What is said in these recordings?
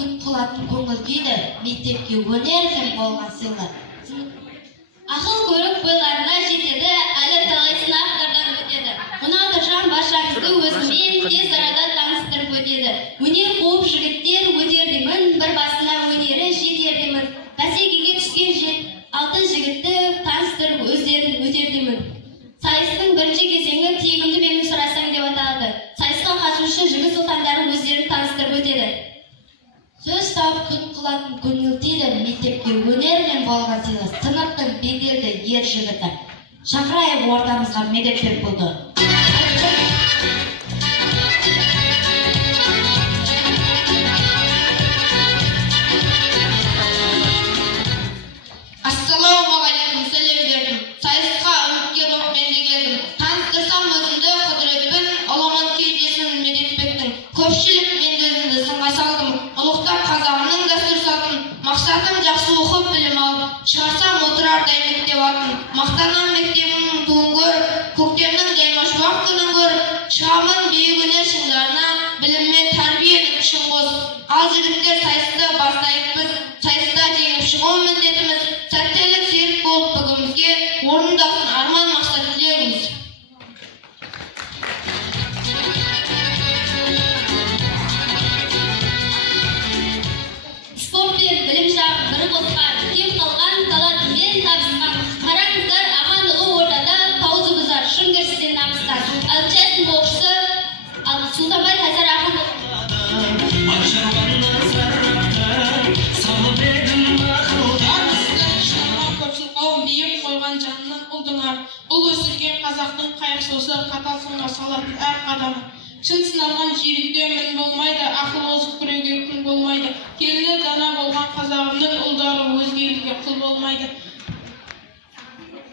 күн қылатын көңіл күйді, мектепке өнерден болған сыйлы. Ақыл көрік бойларына жетеді, әлі талай сынақтардан өтеді. Мынау жан баршаңызды өзімен тез арада таныстырып өтеді. Өнер қуып жігіттер өтер деймін, бір басына өнері жетер деймін. Бәсекеге түскен алтын жігітті таныстырып өздерін өтер деймін. Сайыстың бірінші кезеңі тегімді менің сұрасаң деп аталады. Сайысқа қатысушы жігіт сұлтандары өздерін таныстырып өтеді. Сөз тауып күн қылатын көңіл дейді, мектепке өнерден болған сыйлы, сыныптың беделді ер жігіті. Шақырайық ортамызға медетпек болды. Ассалаумағалейкум, сәлем бердім. Сайысқа үміткер боп мен де келдім. Таныстырсам өзімді құдіретпін, ұлымын кеудесін медетпектің. Көпшілік менде өзімді сынға салдым. Ұлықтап қазағымның дәстүр салтын. Мақсатым жақсы оқып білім алып, шығарсам отырардай мектеп атын. Мақтанам мектебімнің туын көріп, көктемнің жайма шуақ күнін көріп, шығамын биік өнер шыңдарына, біліммен тәрбиенің күшін қосып. Ал жігіттер сайысты бастайық біз, сайыста жеңіп шығу міндетіміз. Сәттілік серік болып бүгімізге, орындасын арман мақсат тілегіміз. Спорт пен білім жағын бірі қосқан, кем қалған талантымен табысқан. Қараңыздар, аман ұлы ортада паузы бұзар, шын кірістен намыстан. Алчастың боксшысы Сұлтанбай Қайсар ақын Көпшіл қауым биік қойған жанынан ұлдыңар. Ұл өсірген қазақтың қайырсосы, қатал сынға салатын әр қадамы. Шын сыналған жүйрікте мін болмайды, ақыл озып біреуге күн болмайды. Келді дана болған қазағымның ұлдары өзге елге құл болмайды.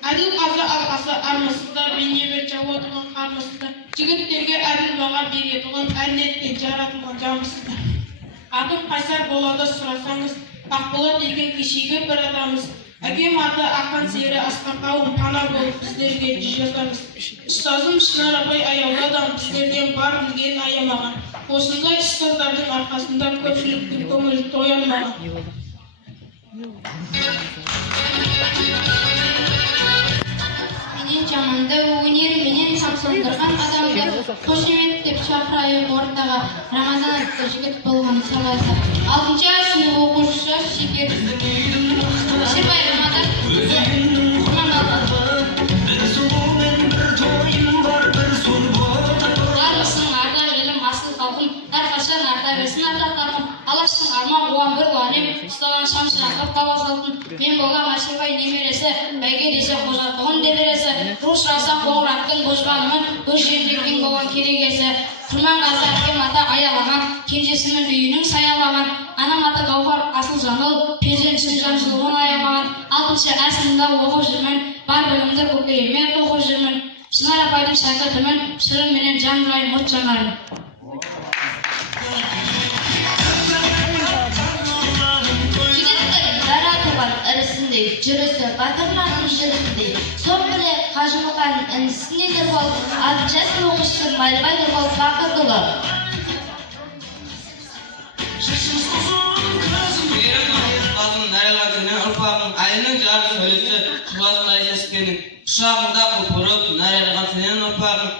Әділ қазы алқасы армысызда, бейнебет жауатылған қармысызда. Жігіттерге әділ баға беретұғын, әділетпен жаратылған жамысызда. Атым Қайсар болады сұрасаңыз, Ақболат деген кешегі бір адамыз. Әкем аты Ақан сері асқар қауым, пана болып біздерге жүз жасамыз. Ұстазым Шынар апай аяулы адам, біздерден бар білгенін аямаған. Осындай ұстаздардың арқасында көпшіліктің көңілі тоялмаған. менен жаманды, өнері менен самсондырған адамды қошемет деп шақырайық ортаға. Рамазан атты жігіт болған сайысы. 6-шы сынып оқушысы Жігіт. Шербай Рамазан. Барлысың арда елім асыл халқым, әрқашан арта берсін ардақтарым. Алаштың арман оған бір қуанем, ұстаған шамшырақып қауаз алтын. Мен болған Ашербай немересі, бәйге десе қожатығын дебересі. Ру сұраса қоңыраттың божбанымын, өз жерден болған керегесі. Құрман қазы әкем ата аялаған, кенжесінің үйінің саялаған. Анам аты Гауһар асыл жаңыл, перзентші жан жылуын аямаған. 6-шы әсілінде оқып жүрмін, бар білімді көкейіме тоқып жүрмін. Шынар апайдың шәкіртімін, шырын менен жан жайын от жаңарым. Жігіттің дара туған ірісіндей, жүрісі батырлардың жүрісіндей. Соң біле қажымыған інісіне Нұрбол, 6-шы сынып оқушысы Майлыбай Нұрбол Бақырдұлы. Айының жарты сөйлесі шұғасылай жескенің, құшағында құпырып, нәрерған сенен ұрпағың.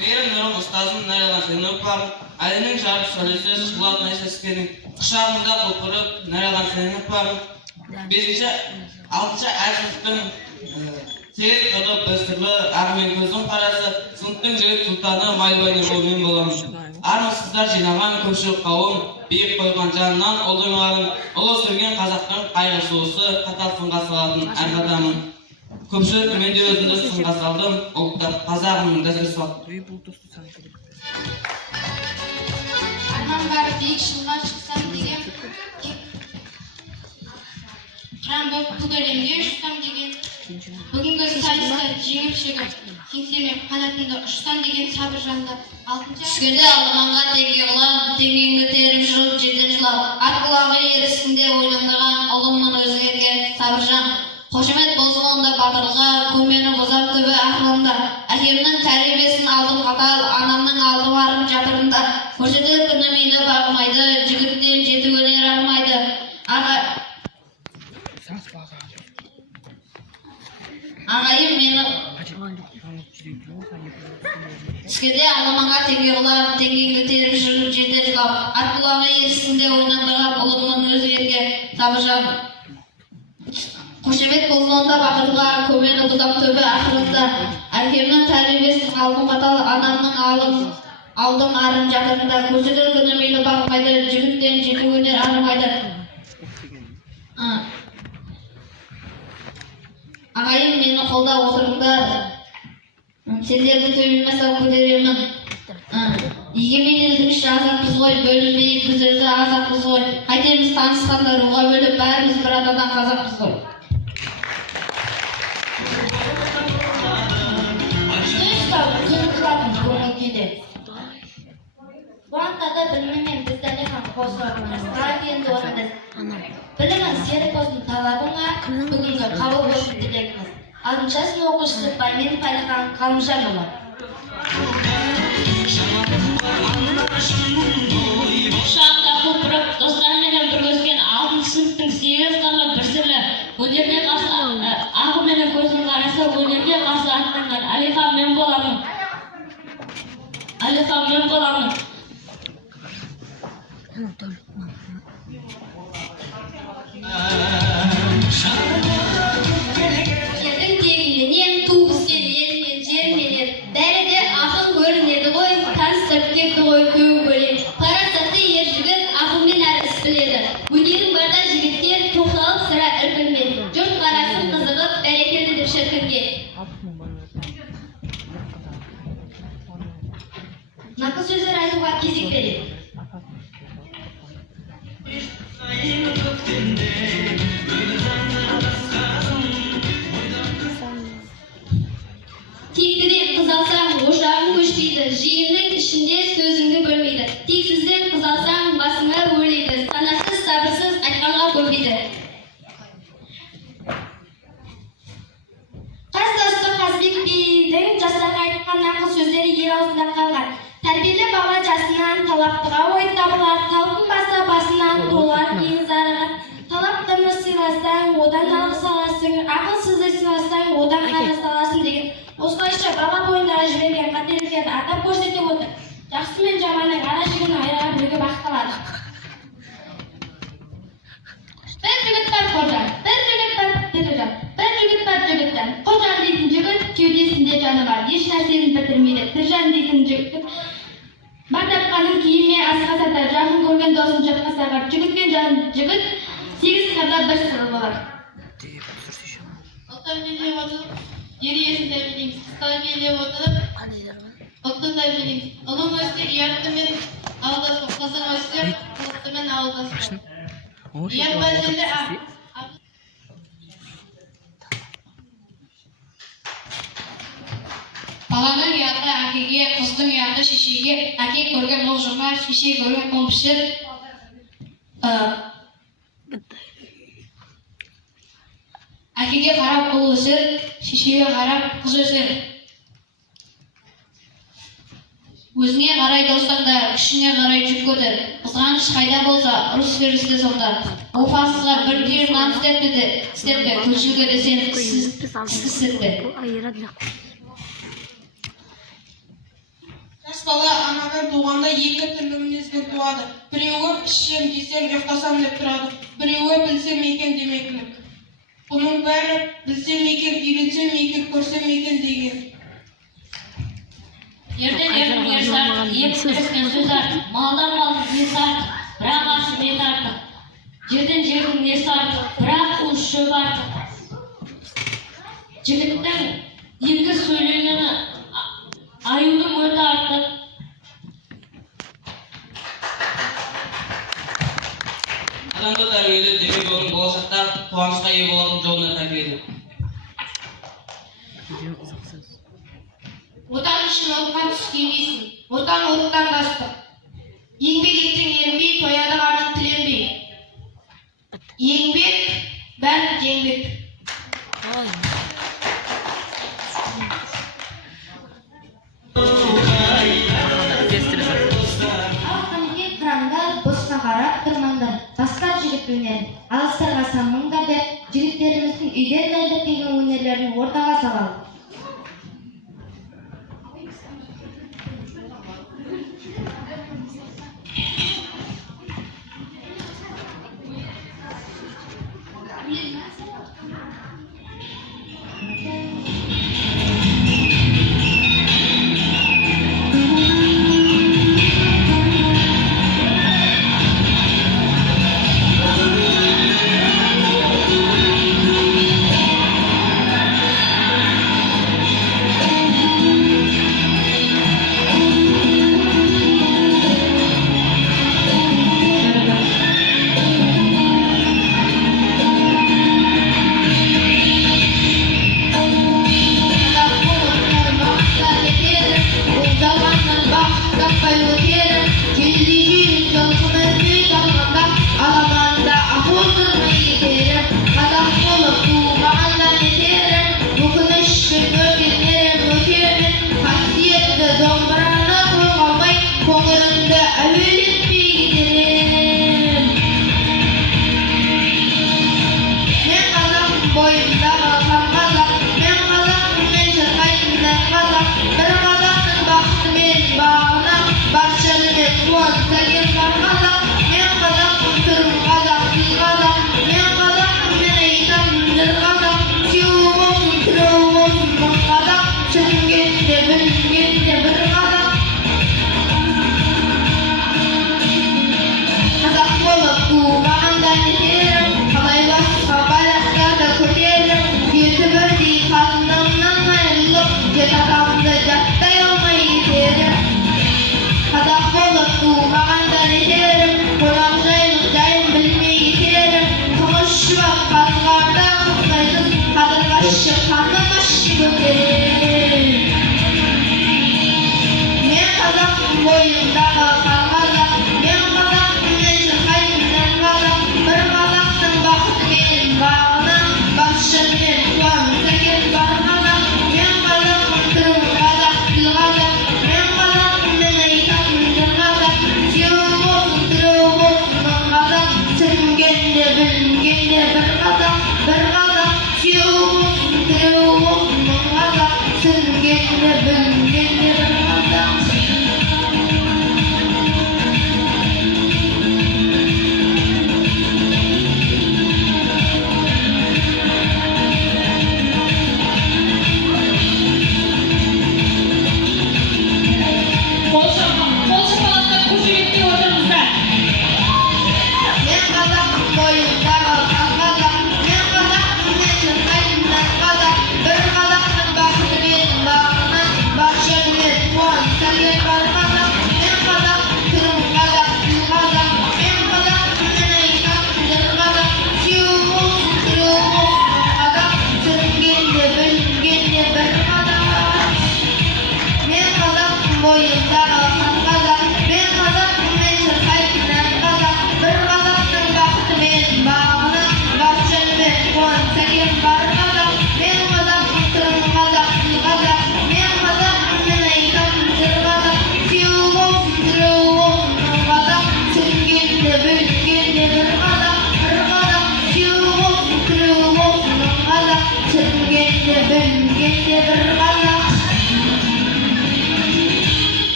Берім нұрым ұстазым нәрерған сенен ұрпағың. Айының жарты сөйлесі шұғасылай жескенің, құшағында құпырып, нәрерған сенен ұрпағың. 6-шы әсіліктің тез қыдып бістірлі ағымен көздің қарасы, сыныптың жігіт сұлтаны Майлыбайдың жолымен боламын. Армысыздар жинаған көпшілік қауым, биік қойған жанынан ұлдың арын, ұлы сүрген қазақтың қайғы суысы, қатал сынға салатын әр қадамын. Көпшілік мен де өзімді сынға салдым, ұлттап қазағымның дәстүр салттым. Арман бар биік шыңға шықсам деген, қыран болып бүк әлемге ұшсам деген, Бүгінгі сайыста жеңіп шығып, кеңсемен қанатыңды ұшсан деген Сабыржанды алтыншы Түскенде алғанға теңге ұлан, теңгеңді теріп жүріп жерден жылап, ат құлағы ерісінде ойнандырған ұлымның өзгерген Сабыржан. Қошемет болсын онда батырға, көмені бұзап түбі ақылында. Әкемнің тәрбиесін алдым қатал, анамның алдым арым жатырында. Көрсетер күні мені бағымайды, жігіттен жеті өнер алмайды. Ағайым мені түскенде аламанға теңге ұлап, теңгеңді теріп жүріп жерден жылап, ат құлағы ерісінде ойнандырған ұлымның өзгерген Сабыржан. Қошемет болсын онда батырға, көмені бұзап түбі ақырында. Әкемнің тәрбиесін алдым қатал, анамның алдым арым жатырында. Көрсетер күні мені бағымайды, жігіттен жеті өнер арымайды. Ағайым мені қолда отырыңдар, сендерді төбелмесам көтеремін. Егемен елдің іші азатпыз ғой, бөлінбей біз өзі азатпыз ғой. Қайтеміз танысқанда руға бөліп, бәріміз бір атадан қазақпыз ғой. Бұлантада біліммен бізді хан қосыларымыз, радиенді орындыз. Білімін серік болсын талабыңа, бүгінгі қабыл болсын тілегіміз. 6-шы сынып оқушысы Баймен Пәліхан Қалымжанұлы. Шақта құлпырып, достарменен бір өскен 6-шы сыныптың 8 қаны бір сірлі. Өнерге қарсы ағыменен көздің қарасы, өнерге қарсы аттанған Әлихан мен боламын. Әлихан мен боламын. Елдің тегіненен, туғысен елмен, жерменен, бәрі де ақыл көрінеді ғой, таныстырып кетті ғой көу бөлен. Парасатты ер жігіт ақылмен әрі іс біледі. Өнерің барда жігіттер тоқталып сірә іркілмен. Жұрт қарасын қызығып, бәрекелді деп шіркінген. Нақыл сөздер айтуға кезек береді. Тектіден қыз алсаң, ошағың көшпейді, жиынның ішінде сөзіңді бөлмейді. Тексізден қыз алсаң, басыңа өлейді, санасыз, сабырсыз айтқанға көнбейді. Қастасты Қазбек бидің жастарға айтқан нақыл сөздері ел аузында қалған. Тәрбиелі бала жасынан талаптыға ой табылар, талпын баса басынан толар ең зарыға. Талаптыны сыйласаң, одан алғыс аласың, ақылсызды сыйласаң, одан қарғыс аласың деген. Осылайша бала бойындағы жіберген қателіктерді атап көрсете отыр. Жақсы мен жаманның ара жігін айыра білуге бағытталады. Бір жігіт бар Қожан, бір жігіт бар Тіріжан, бір жігіт бар жігіттен. Қожан дейтін жігіт кеудесінде жаны бар, еш нәрсені бітірмейді. Тіріжан дейтін жігіт бар тапқанын киімме асқа сатар, жақын көрген досын жатқа сағар. Жігіт пен жігіт 8 қырда бір сыры болар. Ер иесін тәрбиелейміз, қысқа тәрбиелеп отырып, ұлтты тәрбиелейміз. Ұлың өсте ұяттымен ауылдасын, қызың өсте қылықтымен ауылдасын. Ұят бар жерде баланың ұяты әкеге, қыздың ұяты шешеге, әке көрген ұлжыңға, шеше көрген қомпішір. Әкеге қарап ұл өсер, шешеге қарап қыз өсер. Өзіңе қарай достанда, күшіне қарай жүк көтер. Қызғаныш қайда болса, ұрыс берісте сонда. Опасызға бір түйір нан істепті, күлшілге де сен кісісіпті. Жас бала анадан туғанда екі түрлі мінезбен туады. Біреуі ішсем десем ұйықтасам деп тұрады. Біреуі білсем екен демекілік. Бұның бәрі білсем екен, үйренсем екен, көрсем екен деген. Ерден ердің артық, еп күрескен сөз артық, малдан малдың несі артық, бірақ асы бет артық. Жердің несі артық, бірақ уыз шөп артық. Жігіттің екі сөйлегені аюдың өті артық. Адамды тәрбиелеп демек оның болашақта қуанышқа ие болатын жолына тәрбиелеу. Отан үшін отқа түскенбейсің, отан оттан бастық. Еңбек етсең ерінбей, тояды ғана тіленбей. Еңбек, бәрі жеңбек. Қанекей қырандар, босқа қарап тұрмаңдар, бастап жігіт өнерін, алыстарға самыңдар деп, жігіттеріміздің үйден дайындап келген өнерлерін ортаға салалы.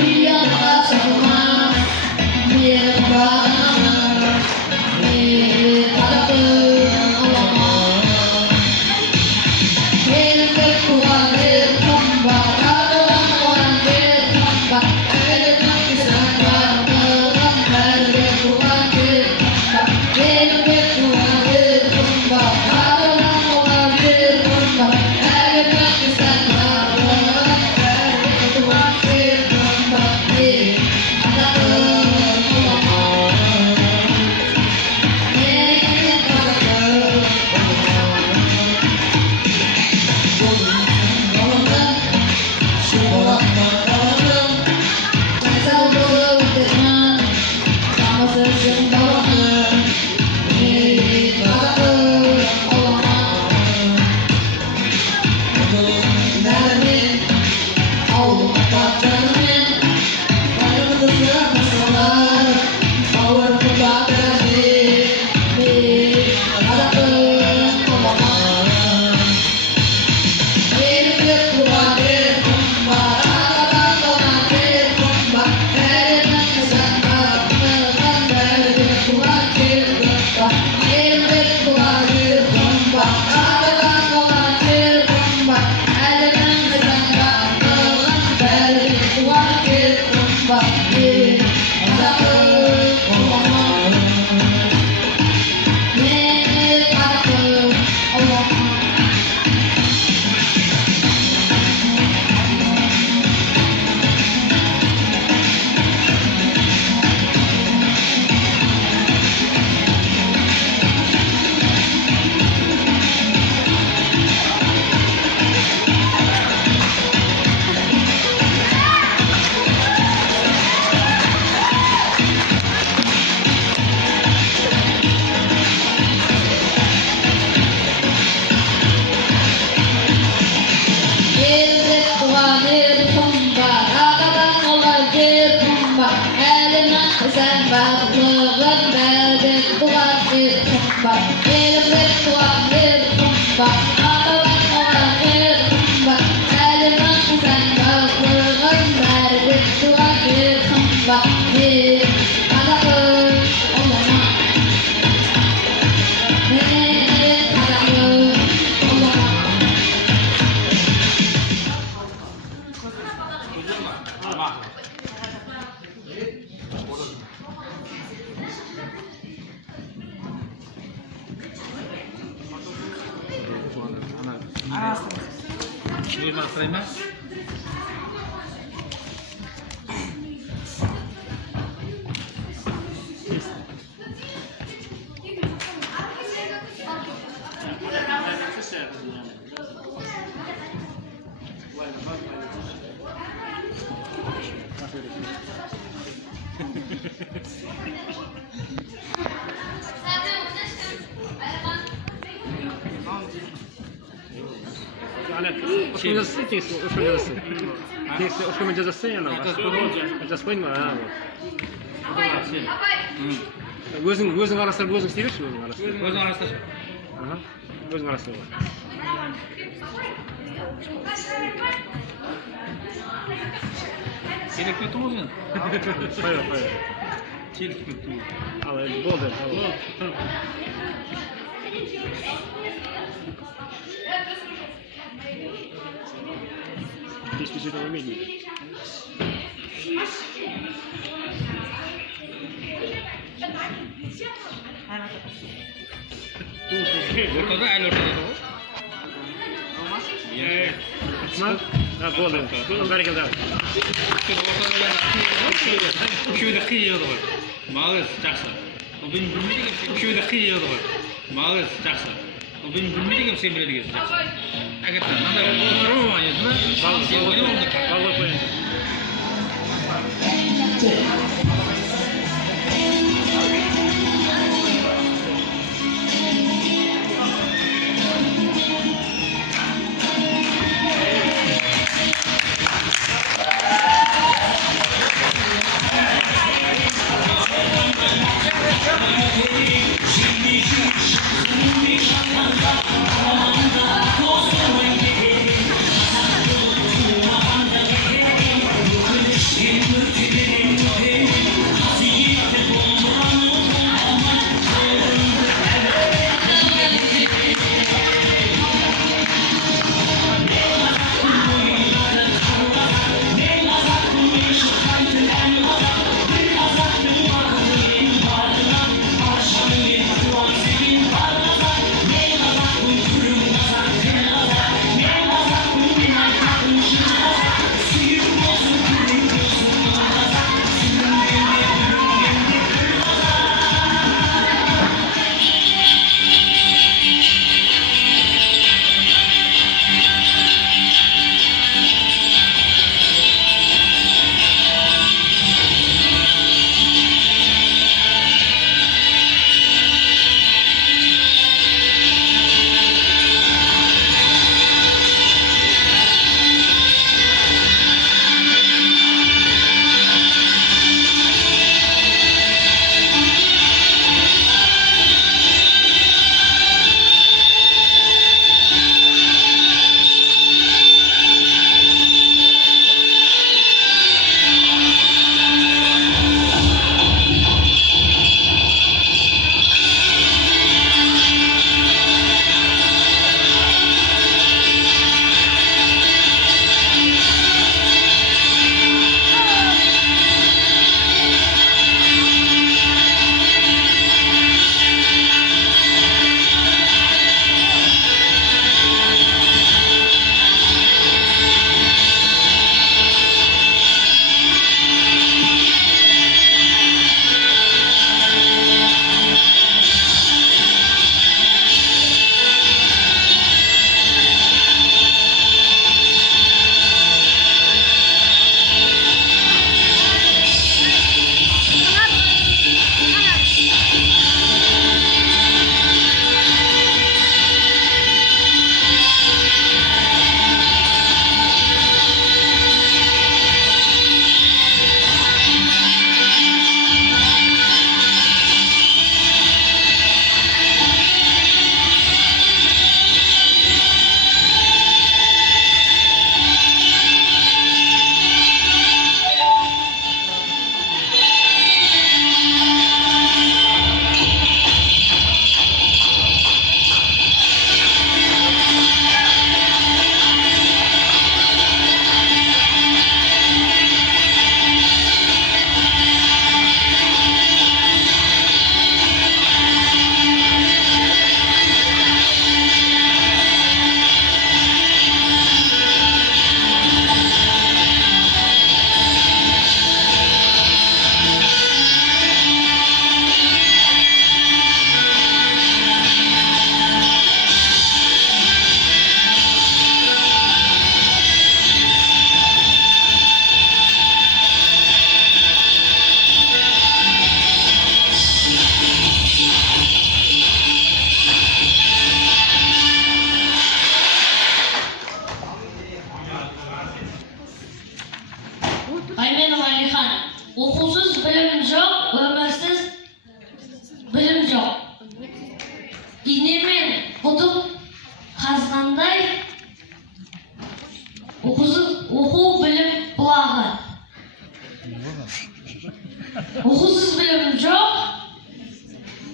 Миллионға сығылмас, бір бағына sen bağlığın verdim kulak bir kumbar elimde kulak bir kumbar ağabey kulak bir kumbar elimde sen bağlığın verdim kulak bir kumbar bir adamın olana bir adamın olana Osman yazısı tekst, Osman yazısı. Tekst, Osman yazısı yana. Жазбайын ба? Өзің қарастырып, өзің істей берші, өзің қарастырып. Өзің арасташы. Өзің қарастырып. Келіп кетті ғой сен. Қайда. Келіп кетті ғой. Ал, болды. Hiçbir şey dememeyi değil. Ортада, әлі ортада ғой. Osman? Ha, болды. Бәрекелді. Үшеуі де қиы еді ғой. Малыз, жақсы. Ол мен білмейді екенмін, үшеуі де қиы еді ғой. Малыз, жақсы. Ол мен білмейді екенмін, сен біледі екенсің, жақсы. Әкетті, мынандай ұрмаған еді ме? Балға қойын. Şimdi Оқусыз білім жоқ, өмірсіз білім жоқ. Инемен құдық қазғандай, оқу білім бұлағы. Оқусыз білім жоқ,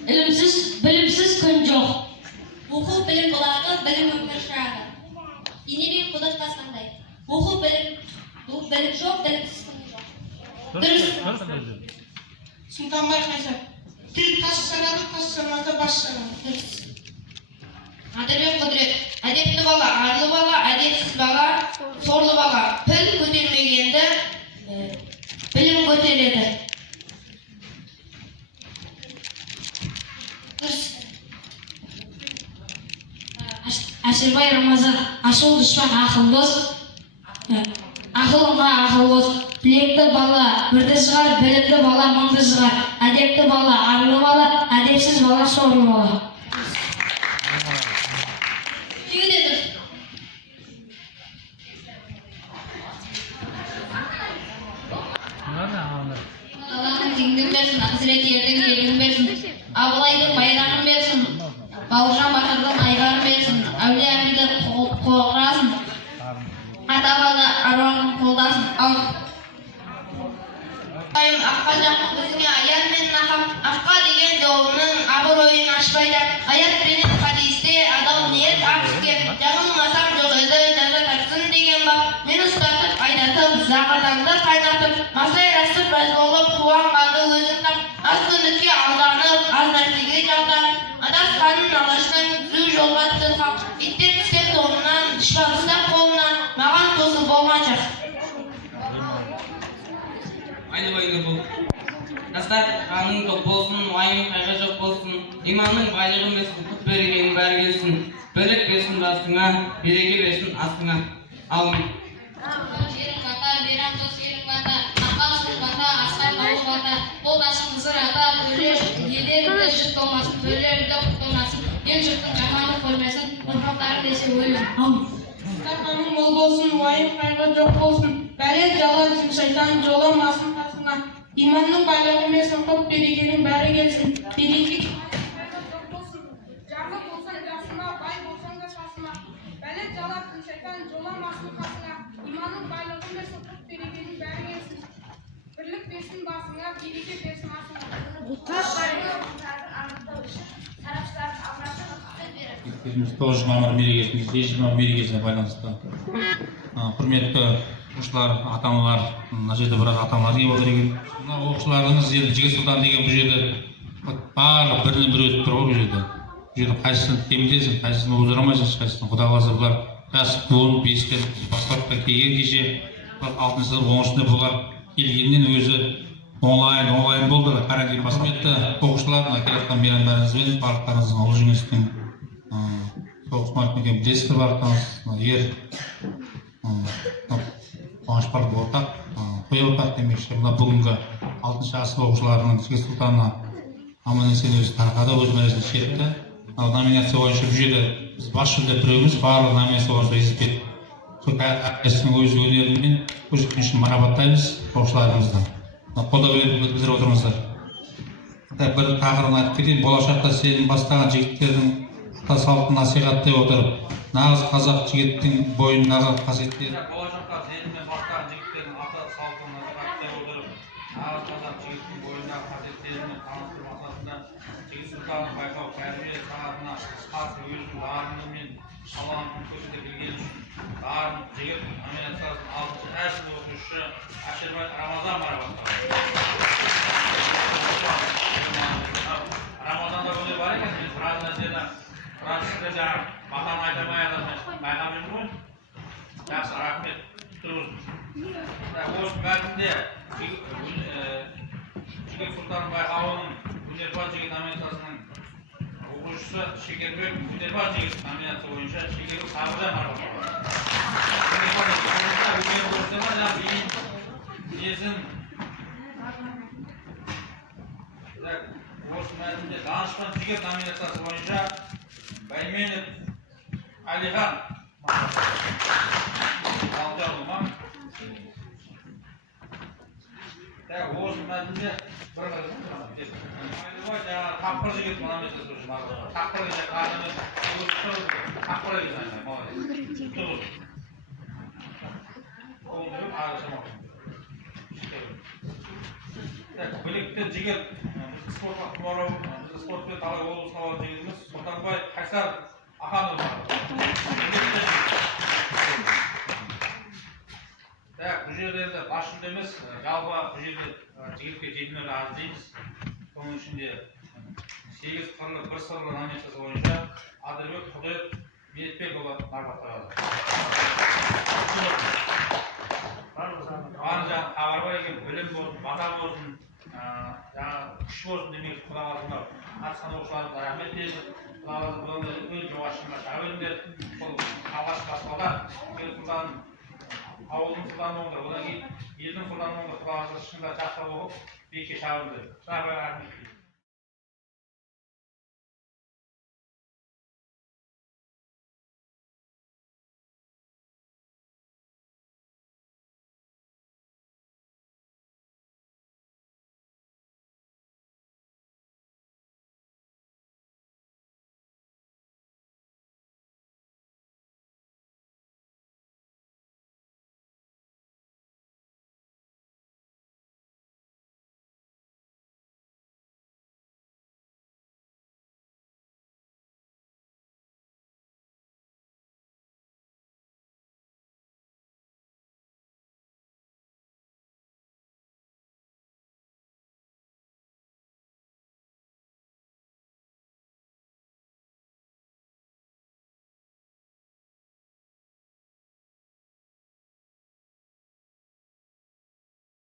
білімсіз күн жоқ. Оқу білім бұлағы, білім өмір шырағы. Инемен құдық қазғандай. Оқу білім жоқ, білімсіз күн жоқ. Дұрыс. Сұлтанбай қайсы. Тіл тас санады, тас санады, бас санады. Дұрыс. Адырбек құдірет. Әдепті бала, арлы бала, әдепсіз бала, сорлы бала. Піл көтермегенді білім көтереді. Дұрыс. Әшірбай Рамазан. Ашыл дұшпан ақыл дос. Ақылыңға ақыл дос. Білекті бала бірді шығар, білімді бала мыңды шығар. Әдепті бала, арлы бала, әдепсіз бала, сорлы бала. Жігіт дұрыс. Аллахың деңдін берсін, Хазірет ердің елін берсін, Абылайдың байрағын берсін, Бауыржан Батырдың айғарын берсін, Әулие Әмиді қоғырасын, ата бала аруағын қолдасын. Аққа жақын өзіңе аят мен нақап, аққа деген жауының абыройын ашпайды. Аят пенен хадисте адал ниет ақыске, жағының асам жоқ еді, жаза тартсын деген ба. Мен ұстатып, айдатып, зағатанды қайнатып, масай расып, мәз болып, қуанғанды өзін тап, аз күндікке алданып, аз нәрсеге жалданып, адасқанын алашынан түзу жолға тырқап, иттер тістеп торынан, дұшпан ұстап қолынан, маған тосыл болған жақ. Айлы-байлы бол. Жастар, қаның көп болсын, уайым қайғы жоқ болсын. Иманның байлығы месін, құт берекенің бәрі келсін. Бірлік берсін басыңа, береке берсін астыңа. Аумин. Жерің бата, берам дос ерің бата, аққансың бата, асқан қауы бата, бол басың қызыр ата, елдеріңді жұрт болмасын, бөлеріңді құт болмасын, ел жұрттың жаманы көрмесін, ұрпақтарың десе өлім. Аумин. Қаның мол болсын, уайым қайғы жоқ болсын. Бәлет жалан шайтан жоламасын қасына. Иманның байлығы месін, құт берекенің бәрі келсін. Береке жоқ болсын. Жарлы болсаң жасыма, бай болсаң да шасыма. Бәлет жалан шайтан жоламасын қасына. Иманның байлығы месін, құт берекенің бәрі келсін. Бірлік берсін басыңа, береке берсін асыңа. 9 мамыр мерекесіне, 20 мерекесіне байланысты құрметті оқушылар, ата-аналар, мына жерде біраз ата-аналар келіп отыр екен. Мына оқушыларыңыз енді Жігіт сұлтан деген бұл жерде барлық бірінен бірі өтіп тұр ғой бұл жерде. Бұл жерде қайсысын темдесің, қайсысын оздыра алмайсың, ешқайсысын. Құда қаласа бұлар жас буын, бесіктен бастап келген кеше 6 сынып 10-шыда бұлар келгеннен өзі онлайн болды. Карантин құрметті оқушылар, мына келатқан мейрамдарыңызбен барлықтарыңыздың ұлы жеңістің соғыс маркетинг білесіздер барлықтарыңыз. Егер қуанышпарлық ортақ қоя ортақ демекші, мына бүгінгі 6-шы асыл оқушыларының Жігіт сұлтанына аман-есен өзі тарқады, өз мәресіне жетті. Номинация бойынша бұл жерде біз бас жүлде біреуміз, барлық номинация бойынша есепет. Сол әрқайсысының өз өнерімен өз үшін марапаттаймыз оқушыларымызды. Қолдау білдіріп отырмыздар. Бір тақырыбын айтып кетейін. Болашақта сенің бастаған жігіттердің ата салтын насихаттай отырып, нағыз қазақ жігіттің бойындағы қасиеттерін болашақта сенің бастаған жігіттердің ата салтын насихаттай отырып, нағыз қазақ жігіттің бойындағы қасиеттерін таныстыру мақсатында Жігіт сұлтаны байқау тәрбие сағатына қысқасы өзінің дарыны мен талантын көрсете білгені үшін дарын жігіт номинациясының 6-шы әсіл оқушысы Әшірбай Рамазан марапатталды. Рамазанда өнер бар екен, мен біраз нәрсені сізді жаңағы Батаны айта алмай байқап жүрмін ғой. Жақсы, рахмет. Тұрыңыз. Осы бәрінде Жігіт сұлтаны байқауының өнерпаз жігіт номинациясының оқушысы Шекербек өнерпаз жігіт номинация бойынша Шекербек Сабыржан марапатталды. Өнер көрсетемін, жаңағы несін осы мәтінде данышпан жігіт номинациясы бойынша Бәйменов Әлихан Осы мәтінде бір жаңағы тапқыр жігіт мына емес тапқыр деген қанымен тапқыр деген білікті жігіт бізді спортқа құмарау бізді спортпен талай облысқа барған жігітіміз сұлтанбай қайсар аханұлы. Бұл жерде енді бас жүлде емес, жалпы бұл жерде жігітке жетімдерді аз дейміз. Соның ішінде 8 қырлы, 1 сырлы номинациясы бойынша Адырбек Құдайып Медетбекұлы марапатталады. Оған жаңағы хабар бар екен, білім болсын, бата болсын, күш болсын демек құдаларына қатысқан оқушыларға рахмет дейміз. Құдаларды бұдан да үлкен жоғарышына шабылыңдар. Бұл алғаш басталған сұлтан ауылдың сұлтаны болыңдар, одан кейін елдің сұлтаны болыңдар. Құдаларды шынында жақсы оқып, бекке шабылыңдар. Рахмет.